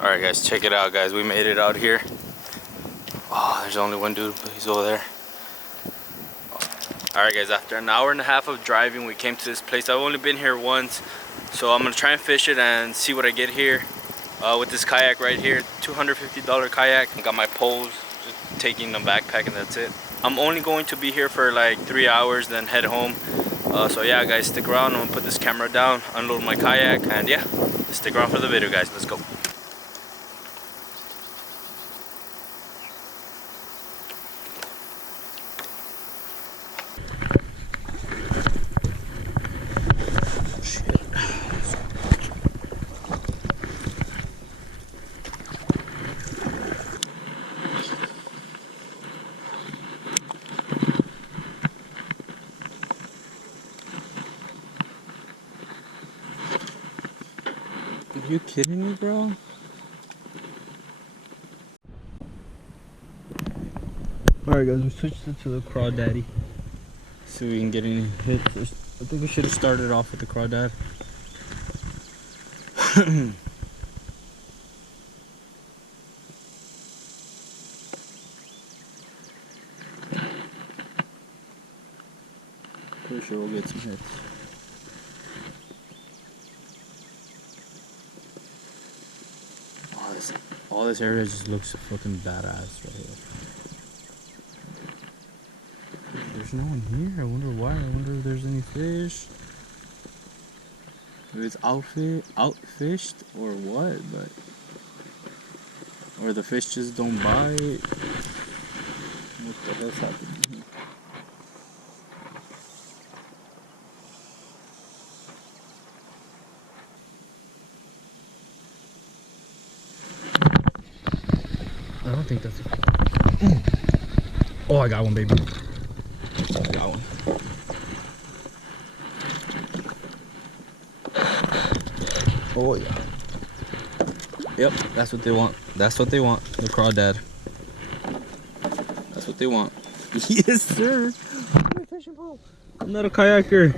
Alright guys, check it out guys. We made it out here. Oh, there's only one dude, but he's over there. Alright guys, after an hour and a half of driving, we came to this place. I've only been here once, so I'm gonna try and fish it and see what I get here. With this kayak right here, $250 kayak. I got my poles, just taking the backpack, and that's it. I'm only going to be here for like 3 hours, then head home. So yeah guys, stick around. I'm gonna put this camera down, unload my kayak, and yeah, stick around for the video guys. Let's go. Are you kidding me, bro? Alright guys, we switched it to the crawdaddy. See if we can get any hits. I think we should have started off with the crawdad. Pretty sure we'll get some hits. All this area just looks fucking badass right here. There's no one here. I wonder why. I wonder if there's any fish. If it's outfished or what, but or the fish just don't bite. What the hell's happening here? I don't think that's a... Oh, I got one, baby. I got one. Oh, yeah. Yep, that's what they want. That's what they want. The crawdad. That's what they want. Yes, sir. I'm not a kayaker.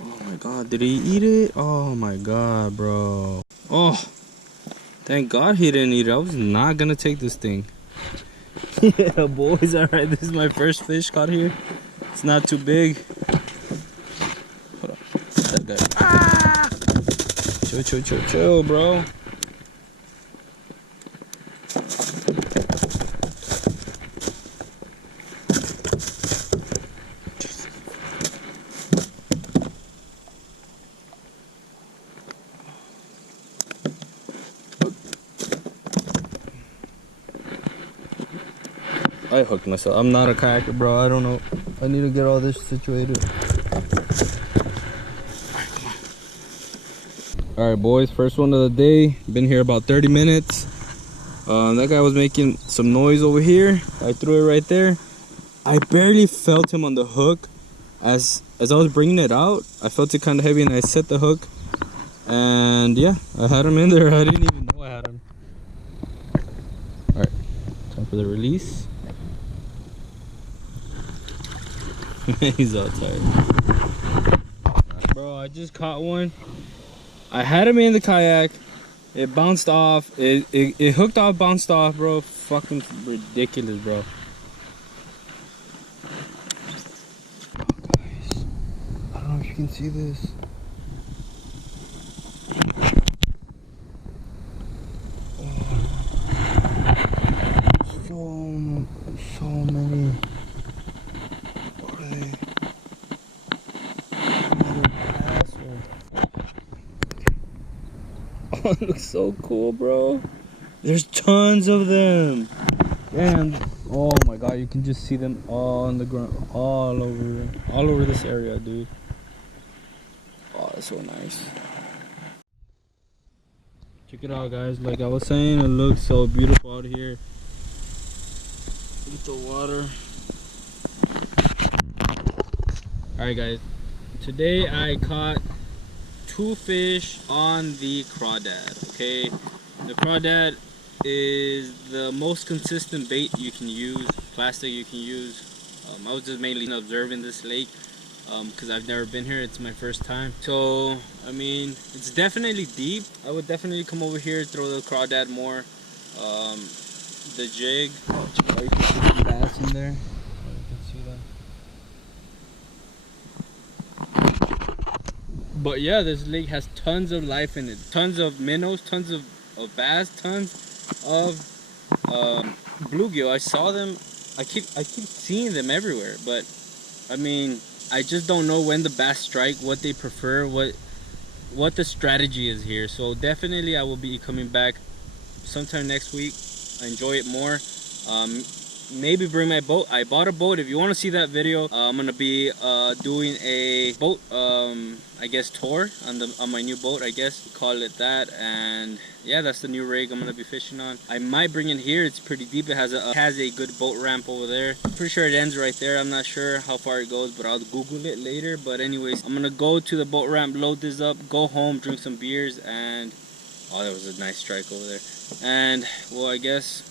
Oh, my God. Did he eat it? Oh, my God, bro. Oh. Thank God he didn't eat it. I was not gonna take this thing. Yeah, boys. Alright, this is my first fish caught here. It's not too big. Hold on. That guy. Ah! Chill, bro. I hooked myself. I'm not a kayaker, bro. I don't know. I need to get all this situated. Alright, boys. First one of the day. Been here about 30 minutes. That guy was making some noise over here. I threw it right there. I barely felt him on the hook. As I was bringing it out, I felt it kind of heavy and I set the hook. And yeah, I had him in there. I didn't even know I had him. Alright, time for the release. He's all tired. Bro, I just caught one. I had him in the kayak. It bounced off. It hooked off, bounced off, bro. Fucking ridiculous, bro. Guys, I don't know if you can see this. So many. Oh, it looks so cool, bro. There's tons of them. And oh my God, you can just see them all on the ground, all over this area, dude. Oh, that's so nice. Check it out, guys. Like I was saying, it looks so beautiful out here. Look at the water. Alright guys, today I caught 2 fish on the crawdad. Okay, the crawdad is the most consistent bait you can use, plastic you can use. I was just mainly observing this lake. because I've never been here. It's my first time. So I mean, it's definitely deep. I would definitely come over here, throw the crawdad more. The jig. Oh, you can see some bass in there. You can see that. But yeah, this lake has tons of life in it. Tons of minnows, tons of bass, tons of bluegill. I saw them. I keep seeing them everywhere. But I mean, I just don't know when the bass strike, what they prefer, what the strategy is here. So definitely I will be coming back sometime next week. I enjoy it more. Maybe bring my boat. I bought a boat. If you want to see that video, I'm gonna be doing a boat I guess tour on my new boat, I guess call it that. And yeah, that's the new rig I'm gonna be fishing on. I might bring it here. It's pretty deep. It has a good boat ramp over there. I'm pretty sure it ends right there. I'm not sure how far it goes, but I'll Google it later. But anyways, I'm gonna go to the boat ramp, load this up, go home, drink some beers, and oh, that was a nice strike over there. And well, I guess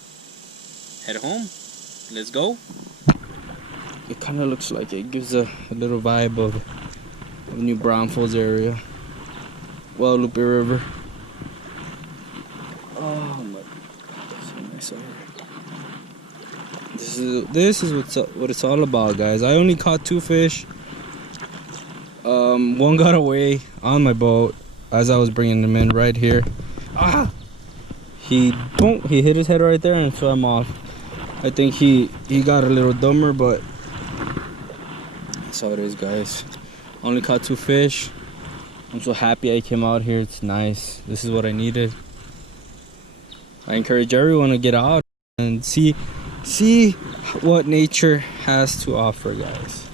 head home. Let's go. It kind of looks like it gives a little vibe of New Braunfels area. Guadalupe River. Oh my God, that's so nice over here. This is what it's all about, guys. I only caught 2 fish. One got away on my boat as I was bringing them in right here. Ah! He hit his head right there and swam off. I think he got a little dumber, but that's how it is, guys. Only caught 2 fish. I'm so happy I came out here. It's nice. This is what I needed. I encourage everyone to get out and see what nature has to offer, guys.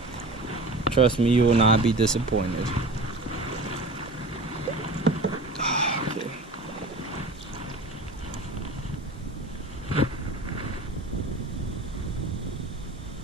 Trust me, you will not be disappointed.